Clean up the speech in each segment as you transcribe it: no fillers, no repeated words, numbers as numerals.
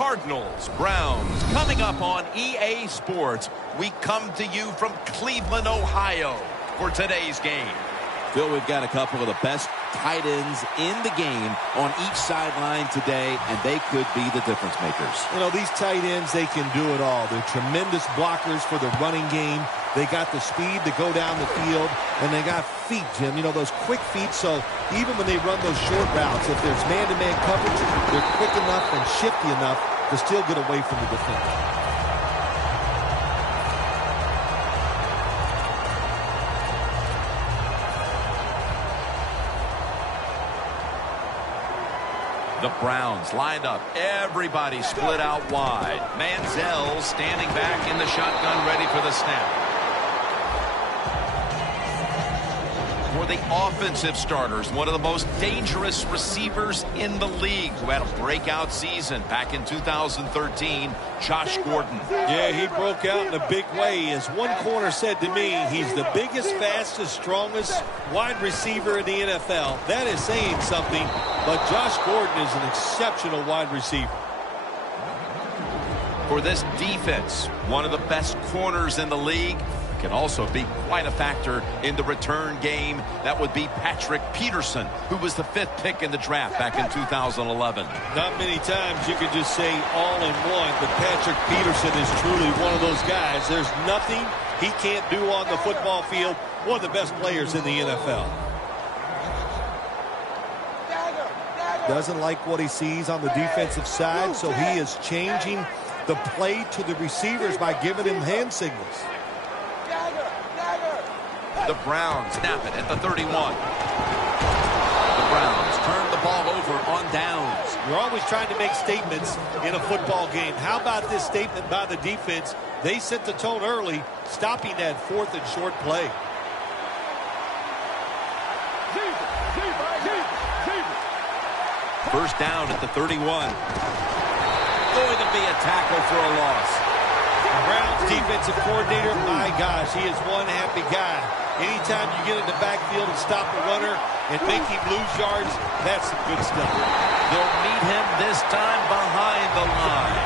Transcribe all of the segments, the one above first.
Cardinals, Browns. Coming up on EA Sports, we come to you from Cleveland, Ohio for today's game. Phil, we've got a couple of the best tight ends in the game on each sideline today, and they could be the difference makers. You know, these tight ends, they can do it all. They're tremendous blockers for the running game. They got the speed to go down the field, and they got feet, Jim. You know, those quick feet, so even when they run those short routes, if there's man-to-man coverage, they're quick enough and shifty enough to still get away from the defender. The Browns lined up. Everybody split out wide. Manziel standing back in the shotgun, ready for the snap. For the offensive starters, one of the most dangerous receivers in the league who had a breakout season back in 2013, Josh Gordon. Yeah, he broke out in a big way. As one corner said to me, he's the biggest, fastest, strongest wide receiver in the NFL. That is saying something, but Josh Gordon is an exceptional wide receiver. For this defense, one of the best corners in the league, can also be quite a factor in the return game. That would be Patrick Peterson, who was the 5th pick in the draft back in 2011. Not many times you can just say all in one, but Patrick Peterson is truly one of those guys. There's nothing he can't do on the football field. One of the best players in the NFL. Doesn't like what he sees on the defensive side, so he is changing the play to the receivers by giving him hand signals. The Browns snap it at the 31. The Browns turn the ball over on downs. You're always trying to make statements in a football game. How about this statement by the defense? They set the tone early, stopping that 4th and short play. First down at the 31. Going to be a tackle for a loss. The Browns defensive coordinator, my gosh, he is one happy guy. Anytime you get in the backfield and stop the runner and make him lose yards, that's some good stuff. They'll meet him this time behind the line.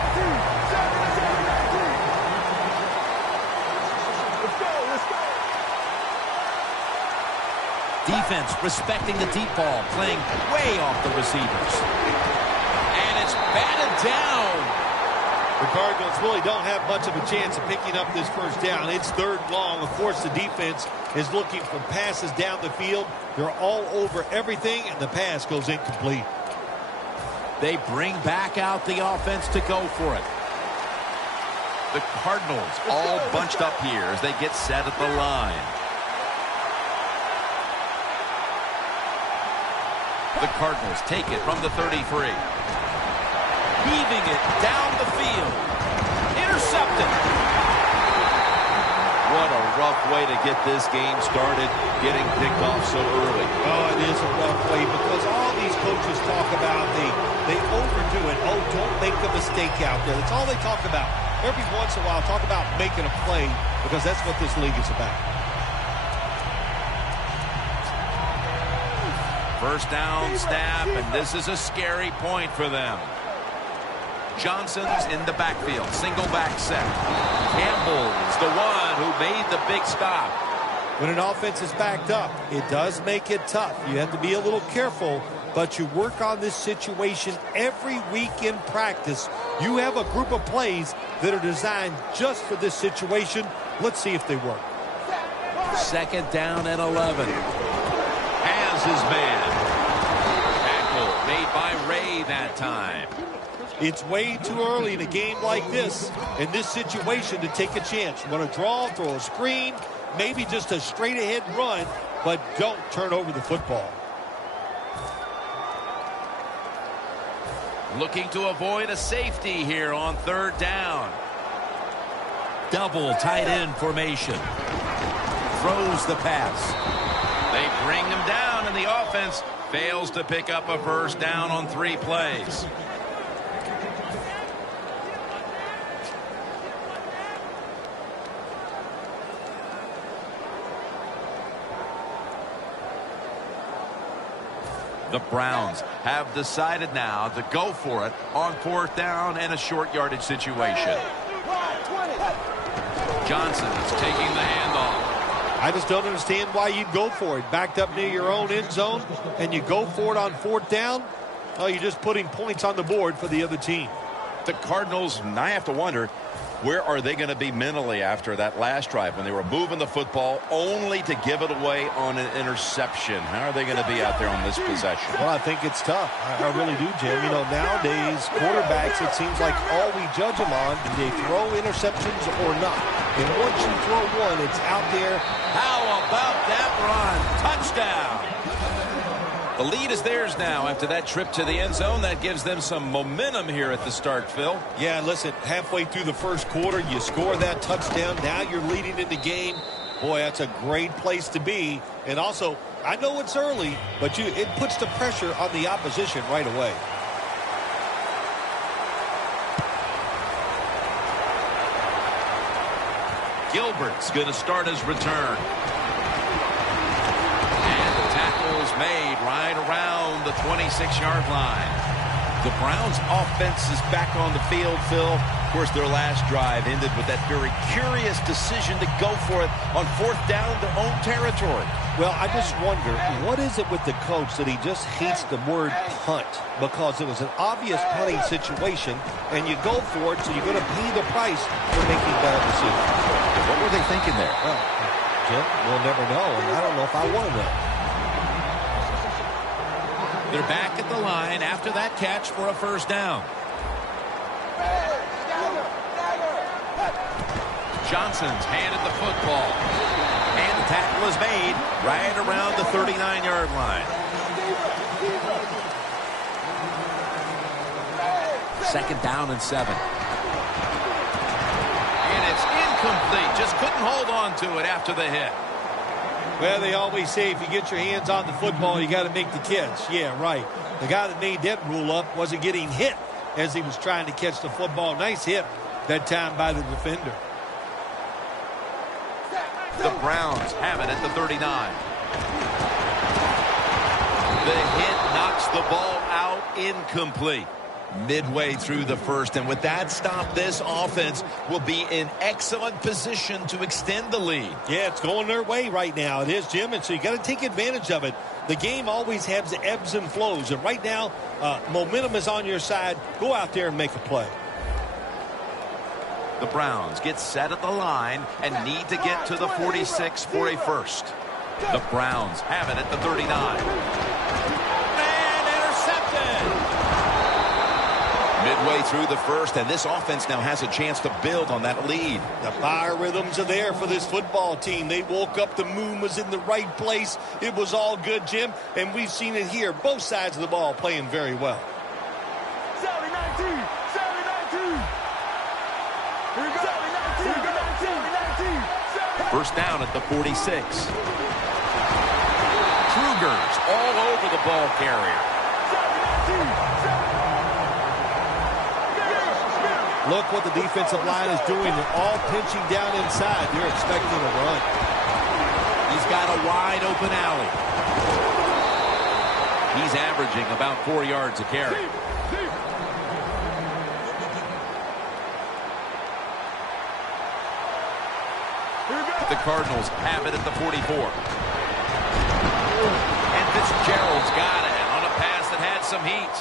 Defense respecting the deep ball, playing way off the receivers. And it's batted down. The Cardinals really don't have much of a chance of picking up this first down. It's 3rd and long. Of course, the defense is looking for passes down the field. They're all over everything, and the pass goes incomplete. They bring back out the offense to go for it. The Cardinals all bunched up here as they get set at the line. The Cardinals take it from the 33. Heaving it down the field. Intercepted. What a rough way to get this game started, getting picked off so early. Oh, it is a rough way because all these coaches talk about, they overdo it. Oh, don't make a mistake out there. That's all they talk about. Every once in a while, talk about making a play because that's what this league is about. First down snap, and this is a scary point for them. Johnson's in the backfield, single back set. Campbell's the one who made the big stop. When an offense is backed up, it does make it tough. You have to be a little careful, but you work on this situation every week in practice. You have a group of plays that are designed just for this situation. Let's see if they work. 2nd down and 11. Has his man. Tackle made by Ray that time. It's way too early in a game like this, in this situation, to take a chance. You want to draw, throw a screen, maybe just a straight-ahead run, but don't turn over the football. Looking to avoid a safety here on 3rd down. Double tight end formation. Throws the pass. They bring him down, and the offense fails to pick up a first down on 3 plays. The Browns have decided now to go for it on 4th down and a short yardage situation. Johnson is taking the handoff. I just don't understand why you'd go for it. Backed up near your own end zone, and you go for it on 4th down. Oh, you're just putting points on the board for the other team. The Cardinals, I have to wonder, where are they going to be mentally after that last drive when they were moving the football only to give it away on an interception? How are they going to be out there on this possession? Well, I think it's tough. I really do, Jim. You know, nowadays, quarterbacks, it seems like all we judge them on, do they throw interceptions or not? And once you throw one, it's out there. How about that run? Touchdown! The lead is theirs now after that trip to the end zone. That gives them some momentum here at the start, Phil. Yeah, listen, halfway through the first quarter, you score that touchdown. Now you're leading in the game. Boy, that's a great place to be. And also, I know it's early, but it puts the pressure on the opposition right away. Gilbert's going to start his return. Made right around the 26-yard line. The Browns offense is back on the field, Phil. Of course, their last drive ended with that very curious decision to go for it on 4th down their own territory. Well, I just wonder, what is it with the coach that he just hates the word punt? Because it was an obvious punting situation, and you go for it, so you're going to pay the price for making bad decisions. What were they thinking there? Well, Jim, we'll never know, and I don't know if I want to know. They're back at the line after that catch for a 1st down. Johnson's handed the football. And the tackle is made right around the 39-yard line. 2nd down and 7. And it's incomplete. Just couldn't hold on to it after the hit. Well, they always say if you get your hands on the football, you got to make the catch. Yeah, right. The guy that made that rule up wasn't getting hit as he was trying to catch the football. Nice hit that time by the defender. The Browns have it at the 39. The hit knocks the ball out, incomplete. Midway through the first, and with that stop, this offense will be in excellent position to extend the lead. Yeah, it's going their way right now. It is, Jim, and so you got to take advantage of it. The game always has ebbs and flows, and right now, momentum is on your side. Go out there and make a play. The Browns get set at the line and need to get to the 46 for a first. The Browns have it at the 39. And intercepted! Midway through the first, and this offense now has a chance to build on that lead. The biorhythms are there for this football team. They woke up, the moon was in the right place. It was all good, Jim, and we've seen it here. Both sides of the ball playing very well. 7-19. Here we go. 7-19. 1st down at the 46. Kruger's all over the ball carrier. Look what the defensive line is doing. They're all pinching down inside. They're expecting a run. He's got a wide open alley. He's averaging about 4 yards a carry. The Cardinals have it at the 44. And Fitzgerald's got it on a pass that had some heat.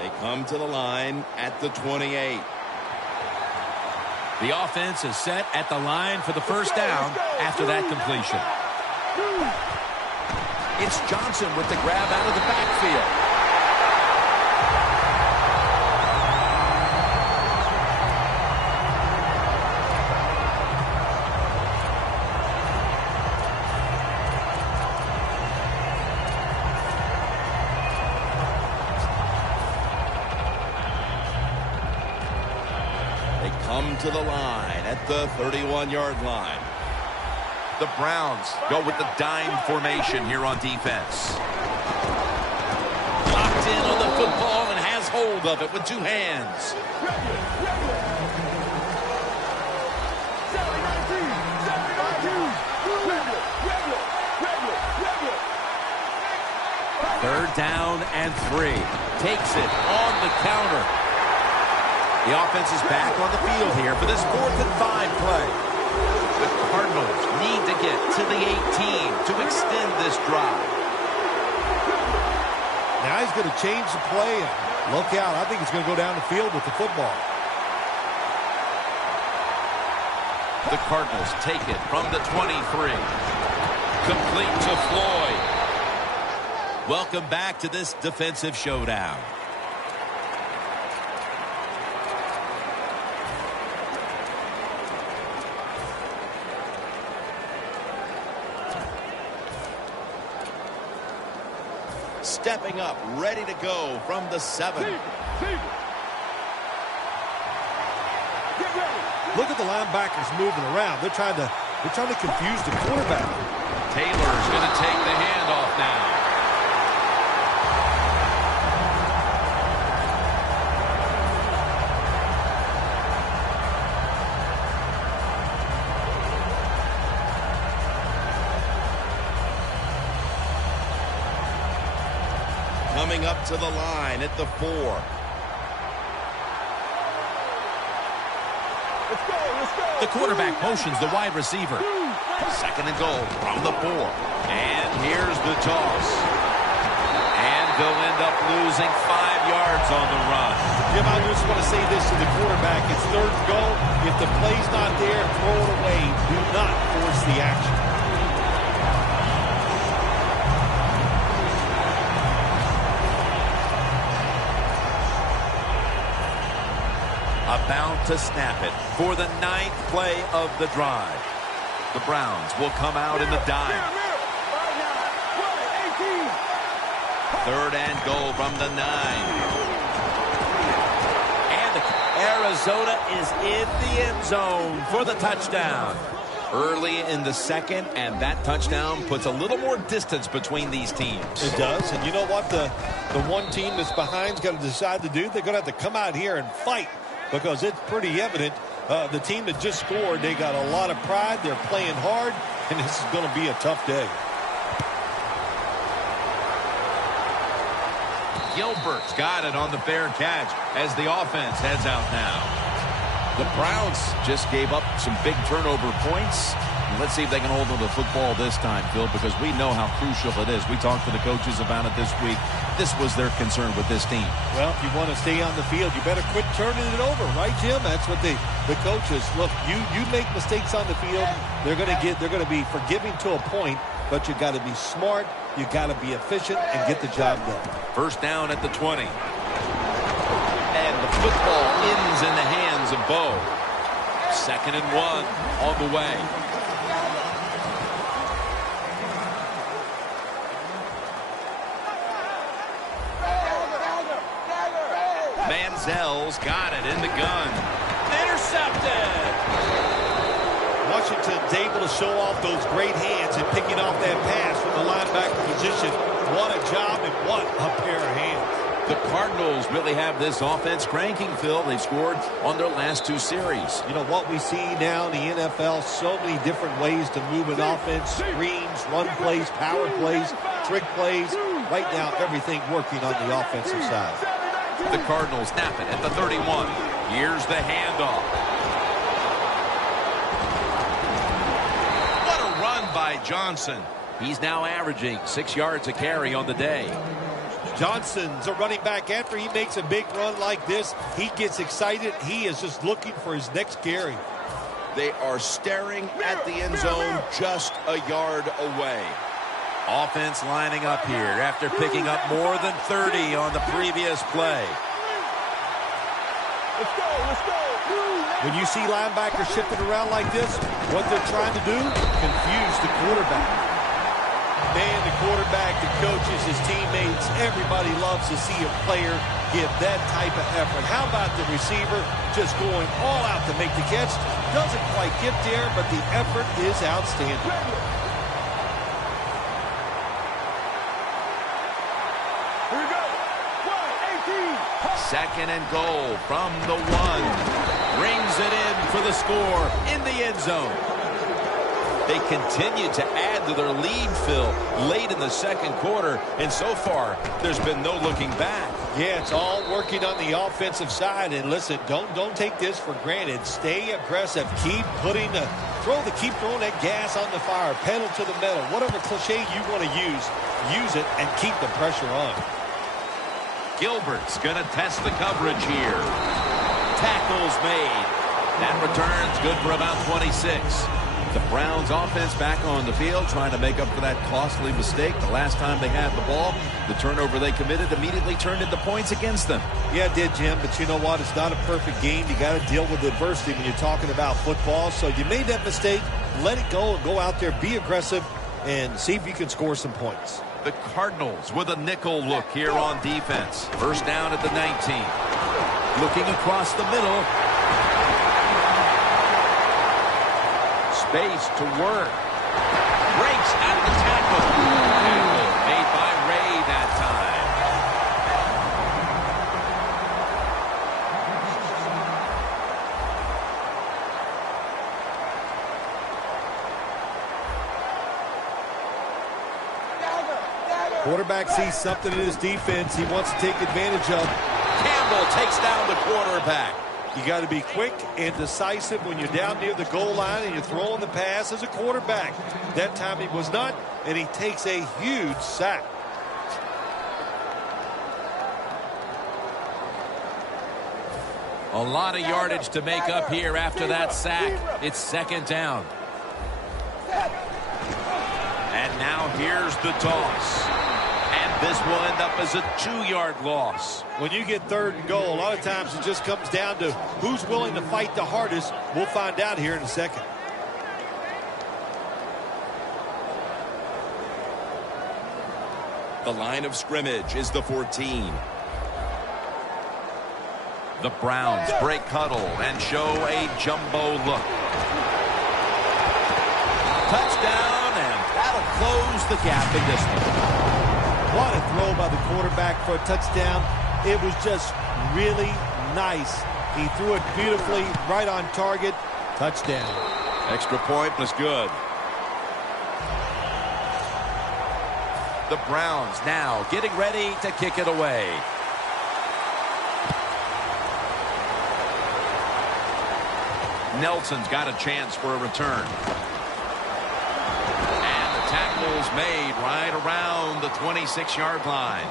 They come to the line at the 28. The offense is set at the line for the 1st down after that completion. It's Johnson with the grab out of the backfield. Come to the line at the 31-yard line. The Browns go with the dime formation here on defense. Locked in on the football and has hold of it with 2 hands. down and 3. Takes it on the counter. The offense is back on the field here for this 4th and 5 play. The Cardinals need to get to the 18 to extend this drive. Now he's going to change the play. And look out. I think he's going to go down the field with the football. The Cardinals take it from the 23. Complete to Floyd. Welcome back to this defensive showdown. Stepping up, ready to go from the 7. Look at the linebackers moving around. They're trying to confuse the quarterback. Taylor's going to take the handoff now. Coming up to the line at the 4. Let's go, let's go. The quarterback motions the wide receiver. 2nd and goal from the 4. And here's the toss. And they'll end up losing 5 yards on the run. Jim, I just want to say this to the quarterback. It's 3rd and goal. If the play's not there, throw it away. Do not force the action. About to snap it for the 9th play of the drive. The Browns will come out in the dime. 3rd and goal from the 9. And Arizona is in the end zone for the touchdown. Early in the 2nd, and that touchdown puts a little more distance between these teams. It does, and you know what the one team that's behind's got to decide to do? They're going to have to come out here and fight, because it's pretty evident the team that just scored, they got a lot of pride. They're playing hard, and this is going to be a tough day. Gilbert's got it on the fair catch as the offense heads out now. The Browns just gave up some big turnover points. Let's see if they can hold on to the football this time, Phil, because we know how crucial it is. We talked to the coaches about it this week. This was their concern with this team. Well, if you want to stay on the field, you better quit turning it over, right, Jim? That's what the coaches look. You make mistakes on the field, they're going to be forgiving to a point, but you got to be smart, you got to be efficient, and get the job done. 1st down at the 20. And the football ends in the hands of Bo. 2nd and 1 on the way. Manziel's got it in the gun. Intercepted. Washington's able to show off those great hands and picking off that pass from the linebacker position. What a job and what a pair of hands. The Cardinals really have this offense cranking, Phil. They've scored on their last 2 series. You know what we see now in the NFL, so many different ways to move an offense, screens, run plays, power plays, trick plays. Right now, everything working on the offensive side. The Cardinals snap it at the 31. Here's the handoff. What a run by Johnson. He's now averaging 6 yards a carry on the day. Johnson's a running back. After he makes a big run like this, he gets excited. He is just looking for his next carry. They are staring at the end zone just a yard away. Offense lining up here after picking up more than 30 on the previous play. Let's go, let's go. When you see linebackers shifting around like this, what they're trying to do, confuse the quarterback. Man, the quarterback, the coaches, his teammates, everybody loves to see a player give that type of effort. How about the receiver just going all out to make the catch? Doesn't quite get there, but the effort is outstanding. Here we go. 18. 2nd and goal from the 1. Rings it in for the score in the end zone. They continue to add to their lead, Phil, late in the second quarter, and so far, there's been no looking back. Yeah, it's all working on the offensive side, and listen, don't take this for granted. Stay aggressive. Keep throwing that gas on the fire, pedal to the metal, whatever cliche you want to use it and keep the pressure on. Gilbert's going to test the coverage here. Tackles made. That return's good for about 26. The Browns offense back on the field trying to make up for that costly mistake. The last time they had the ball, the turnover they committed immediately turned into points against them. Yeah, it did, Jim, but you know what? It's not a perfect game. You got to deal with adversity when you're talking about football. So you made that mistake, let it go, and go out there, be aggressive, and see if you can score some points. The Cardinals with a nickel look here on defense. First down at the 19. Looking across the middle. Space to work. Breaks out of the tackle. Tackle made by Ray that time. Quarterback sees something in his defense he wants to take advantage of. Campbell takes down the quarterback. You got to be quick and decisive when you're down near the goal line and you're throwing the pass as a quarterback. That time he was not, and he takes a huge sack. A lot of yardage to make up here after that sack. It's second down. And now here's the toss. And this will end up as a 2-yard loss. When you get third and goal, a lot of times it just comes down to who's willing to fight the hardest. We'll find out here in a second. The line of scrimmage is the 14. The Browns break huddle and show a jumbo look. Touchdown, and that'll close the gap in this one. What a throw by the quarterback for a touchdown. It was just really nice. He threw it beautifully, right on target. Touchdown. Extra point was good. The Browns now getting ready to kick it away. Nelson's got a chance for a return. And the tackle's made right around the 26-yard line.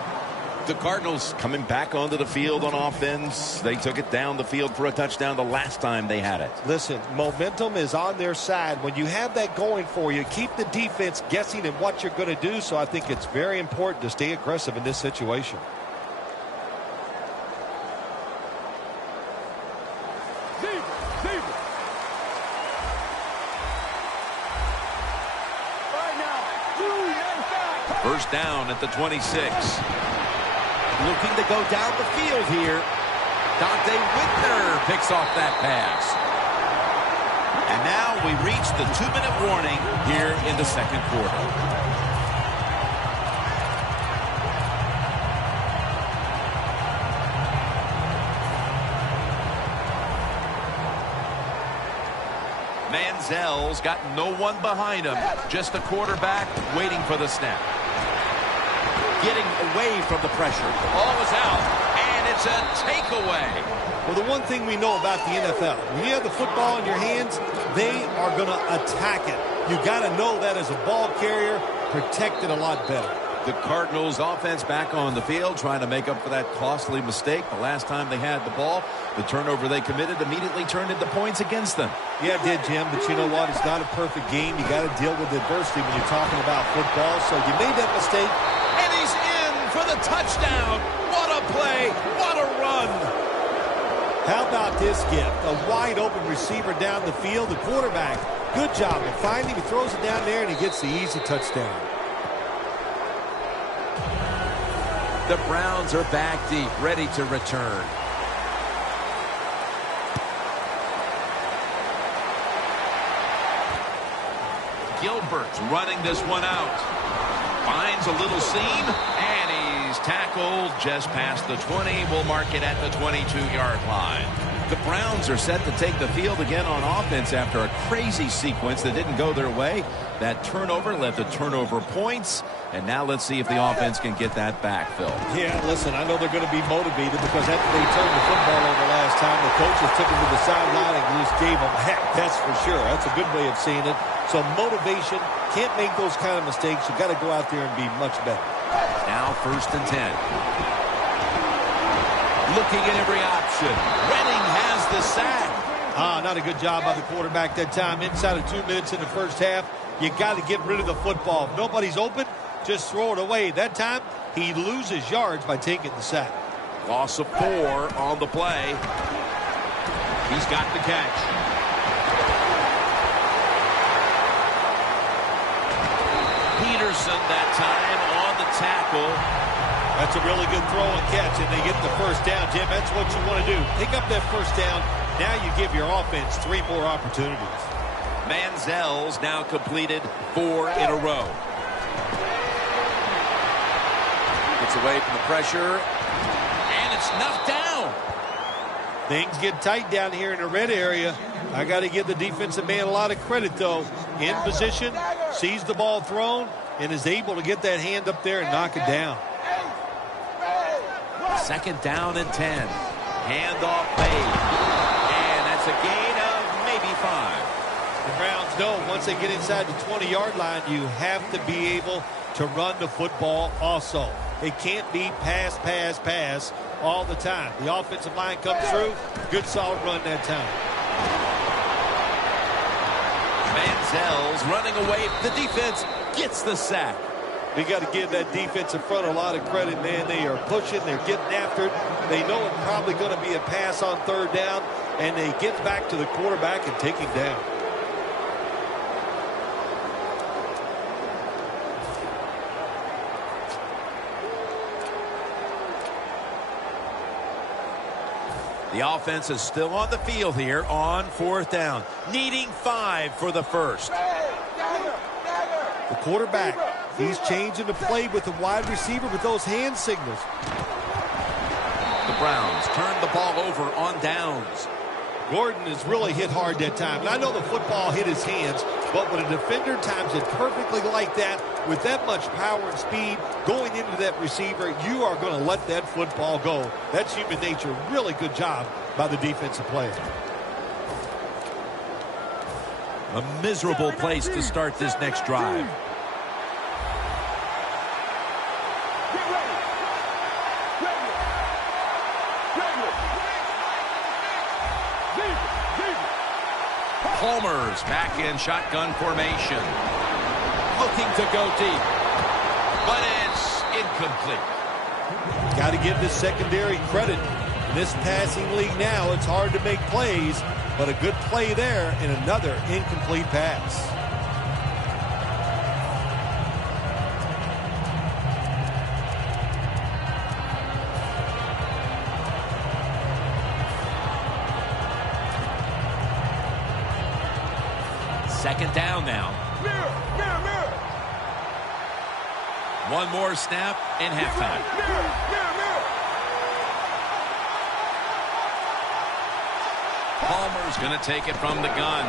The Cardinals coming back onto the field on offense. They took it down the field for a touchdown the last time they had it. Listen, momentum is on their side. When you have that going for you, keep the defense guessing at what you're going to do. So I think it's very important to stay aggressive in this situation. First down at the 26. Looking to go down the field here. Dante Whitner picks off that pass. And now we reach the 2-minute warning here in the second quarter. Manziel's got no one behind him. Just the quarterback waiting for the snap. Getting away from the pressure. Ball is out, and it's a takeaway. Well, the one thing we know about the NFL, when you have the football in your hands, they are going to attack it. You got to know that as a ball carrier, protect it a lot better. The Cardinals offense back on the field trying to make up for that costly mistake. The last time they had the ball, the turnover they committed immediately turned into points against them. Yeah, it did, Jim, but you know what? It's not a perfect game. You got to deal with adversity when you're talking about football. So you made that mistake. And he's in for the touchdown. What a play. What a run. How about this gift? A wide open receiver down the field. The quarterback, good job of finding him. He throws it down there, and he gets the easy touchdown. The Browns are back deep, ready to return. Gilbert's running this one out. Finds a little seam, and he's tackled just past the 20. We'll mark it at the 22-yard line. The Browns are set to take the field again on offense after a crazy sequence that didn't go their way. That turnover led to turnover points. And now let's see if the offense can get that back, Phil. Yeah, listen, I know they're going to be motivated because after they turned the football over last time, the coaches took them to the sideline and just gave them heck. That's for sure. That's a good way of seeing it. So motivation, can't make those kind of mistakes. You've got to go out there and be much better. Now 1st and 10. Looking at every option. Redding has the sack. Not a good job by the quarterback that time. Inside of 2 minutes in the first half, you got to get rid of the football. If nobody's open, just throw it away. That time, he loses yards by taking the sack. Loss of 4 on the play. He's got the catch. Peterson that time on the tackle. That's a really good throw and catch, and they get the first down, Jim. That's what you want to do. Pick up that first down. Now you give your offense 3 more opportunities. Manziel's now completed 4 in a row. Gets away from the pressure, and it's knocked down. Things get tight down here in the red area. I got to give the defensive man a lot of credit, though. In position, sees the ball thrown, and is able to get that hand up there and knock it down. 2nd down and 10. Handoff made. And that's a gain of maybe 5. The Browns know once they get inside the 20-yard line, you have to be able to run the football also. It can't be pass, pass, pass all the time. The offensive line comes through. Good, solid run that time. Manziel's running away. The defense gets the sack. We got to give that defensive front a lot of credit, man. They are pushing. They're getting after it. They know it's probably going to be a pass on 3rd down, and they get back to the quarterback and take him down. The offense is still on the field here on 4th down, needing 5 for the first. The quarterback, he's changing the play with the wide receiver with those hand signals. The Browns turn the ball over on downs. Gordon is really hit hard that time. And I know the football hit his hands, but when a defender times it perfectly like that, with that much power and speed going into that receiver, you are going to let that football go. That's human nature. Really good job by the defensive player. A miserable place to start this next drive. Palmer's back in shotgun formation. Looking to go deep. But it's incomplete. Got to give this secondary credit. In this passing league now, it's hard to make plays, but a good play there and another incomplete pass. Second down now. One more snap in halftime. Palmer's going to take it from the gun.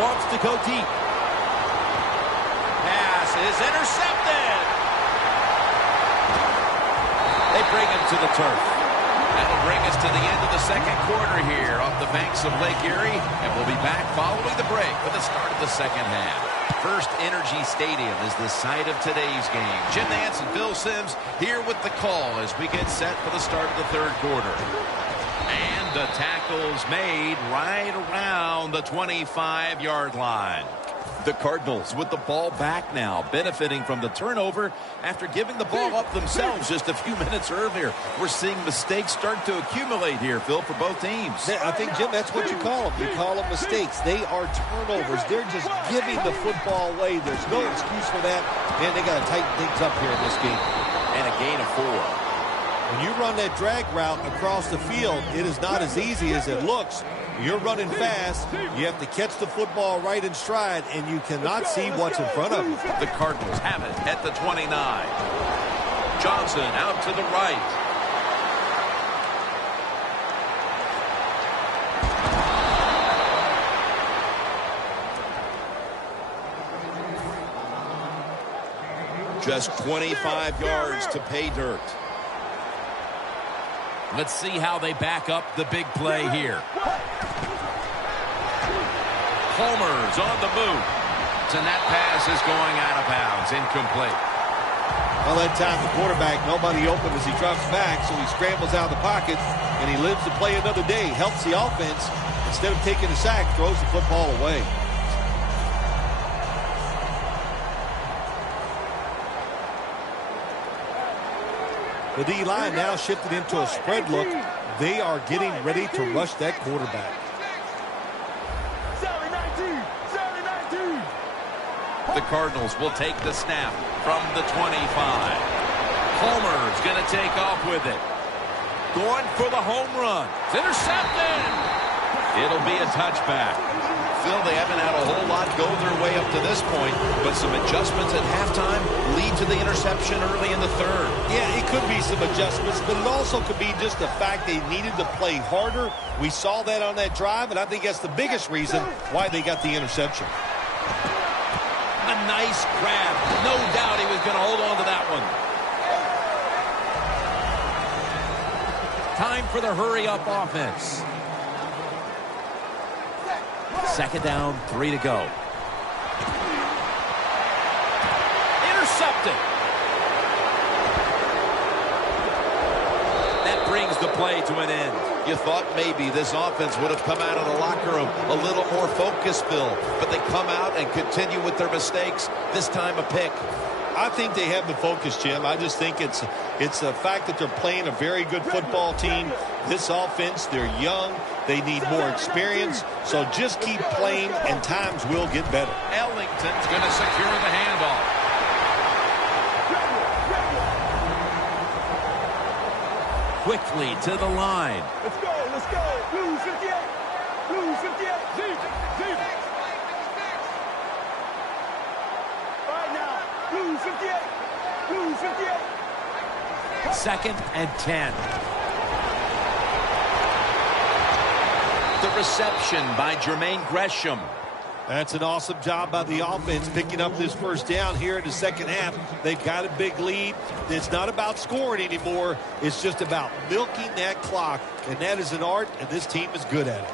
Wants to go deep. Pass is intercepted. They bring him to the turf. That'll bring us to the end of the 2nd quarter here off the banks of Lake Erie. And we'll be back following the break for the start of the 2nd half. First Energy Stadium is the site of today's game. Jim Nance and Phil Simms here with the call as we get set for the start of the 3rd quarter. And the tackle's made right around the 25-yard line. The Cardinals with the ball back now, benefiting from the turnover after giving the ball up themselves just a few minutes earlier. We're seeing mistakes start to accumulate here, Phil, for both teams. I think, Jim, that's what you call them. You call them mistakes. They are turnovers. They're just giving the football away. There's no excuse for that. Man, they got to tighten things up here in this game. And a gain of 4. When you run that drag route across the field, it is not as easy as it looks. You're running fast. You have to catch the football right in stride, and you cannot see what's in front of you. The Cardinals have it at the 29. Johnson out to the right. Just 25 yards to pay dirt. Let's see how they back up the big play here. Homer's on the move. And that pass is going out of bounds. Incomplete. Well, that time the quarterback, nobody open as he drops back, so he scrambles out of the pocket, and he lives to play another day. Helps the offense. Instead of taking a sack, throws the football away. The D-line now shifted into a spread look. They are getting ready to rush that quarterback. The Cardinals will take the snap from the 25. Homer's going to take off with it. Going for the home run. It's intercepted. It'll be a touchback. Phil, they haven't had a whole lot go their way up to this point, but some adjustments at halftime lead to the interception early in the third. Yeah, it could be some adjustments, but it also could be just the fact they needed to play harder. We saw that on that drive, and I think that's the biggest reason why they got the interception. A nice grab. No doubt he was going to hold on to that one. Time for the hurry-up offense. Second down, 3 to go. Intercepted. That brings the play to an end. You thought maybe this offense would have come out of the locker room a little more focused, Phil, but they come out and continue with their mistakes, this time a pick. I think they have the focus, Jim. I just think it's the fact that they're playing a very good football team. This offense, they're young. They need more experience. So just keep playing, and times will get better. Ellington's going to secure the handoff. Quickly to the line. Let's go, let's go. Blue 58. Blue 58. Deep, deep. All right now. Blue 58. Blue 58. Second and 10. The reception by Jermaine Gresham. That's an awesome job by the offense picking up this first down here in the second half. They've got a big lead. It's not about scoring anymore. It's just about milking that clock, and that is an art, and this team is good at it.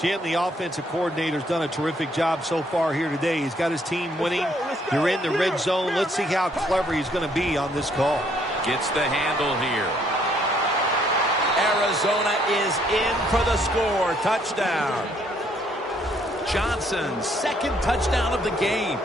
Jim, the offensive coordinator's done a terrific job so far here today. He's got his team winning. They're in the red zone. Let's see how clever he's going to be on this call. Gets the handle here. Arizona is in for the score. Touchdown. Johnson's second touchdown of the game.